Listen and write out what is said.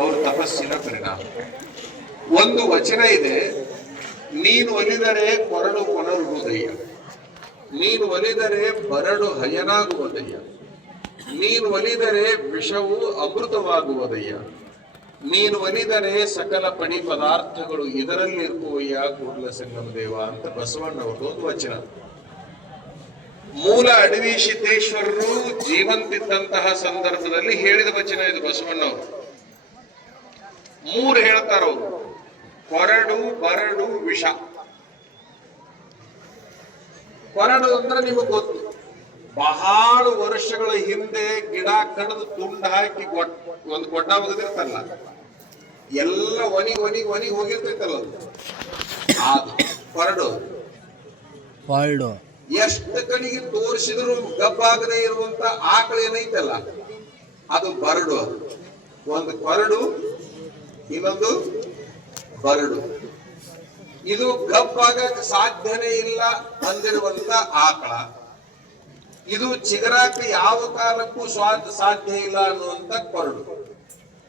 ಅವ್ರ ತಪಸ್ಸಿನ ಪರಿಣಾಮ. ಒಂದು ವಚನ ಇದೆ, ನೀನು ಒಲಿದರೆ ಕೊರಡು ಕೊನರುವುದಯ್ಯ, ನೀನು ಒಲಿದರೆ ಬರಡು ಹಯನಾಗುವುದಯ್ಯ, ನೀನು ಒಲಿದರೆ ವಿಷವು ಅಮೃತವಾಗುವುದಯ್ಯ, ನೀನು ಒಲಿದರೆ ಸಕಲ ಪಣಿ ಪದಾರ್ಥಗಳು ಇದರಲ್ಲಿರುವಯ್ಯ ಕೂಡಲ ಸಂಗಮ ದೇವ ಅಂತ ಬಸವಣ್ಣವ್ರದ್ದು ಒಂದು ವಚನ. ಮೂಲ ಅಡವಿ ಸಿದ್ದೇಶ್ವರರು ಜೀವಂತಿದ್ದಂತಹ ಸಂದರ್ಭದಲ್ಲಿ ಹೇಳಿದ ವಚನ ಇದು ಬಸವಣ್ಣವರು. ಮೂರು ಹೇಳ್ತಾರ ಅವರು, ಕೊರಡು ಬರಡು ವಿಷ. ಕೊರಡು ಅಂದ್ರೆ ನಿಮಗೆ ಗೊತ್ತು, ಬಹಳ ವರ್ಷಗಳ ಹಿಂದೆ ಗಿಡ ಕಡಿದು ತುಂಡ ಹಾಕಿ ಒಂದು ಗೊಡ್ಡ ಒಗದಿರ್ತಲ್ಲ, ಎಲ್ಲ ಒಣಗಿ ಒಣಗಿ ಒಣಗಿ ಹೋಗಿರ್ತೈತಲ್ಲ, ಅದು ಕೊರಡು. ಎಷ್ಟು ಕಡೆಗೆ ತೋರಿಸಿದ್ರು ಗಬ್ಬಾಗದೆ ಇರುವಂತ ಆಕಳ ಏನೈತಲ್ಲ ಅದು ಬರಡು. ಒಂದು ಕೊರಡು, ಇನ್ನೊಂದು ಬರಡು. ಇದು ಗಬ್ಬಾಗಕ್ಕೆ ಸಾಧ್ಯನೇ ಇಲ್ಲ ಅಂದಿರುವಂತ ಆಕಳ, ಇದು ಚಿಗರಾಕ ಯಾವ ಕಾಲಕ್ಕೂ ಸಾಧ್ಯ ಇಲ್ಲ ಅನ್ನುವಂತ ಕೊರಡು.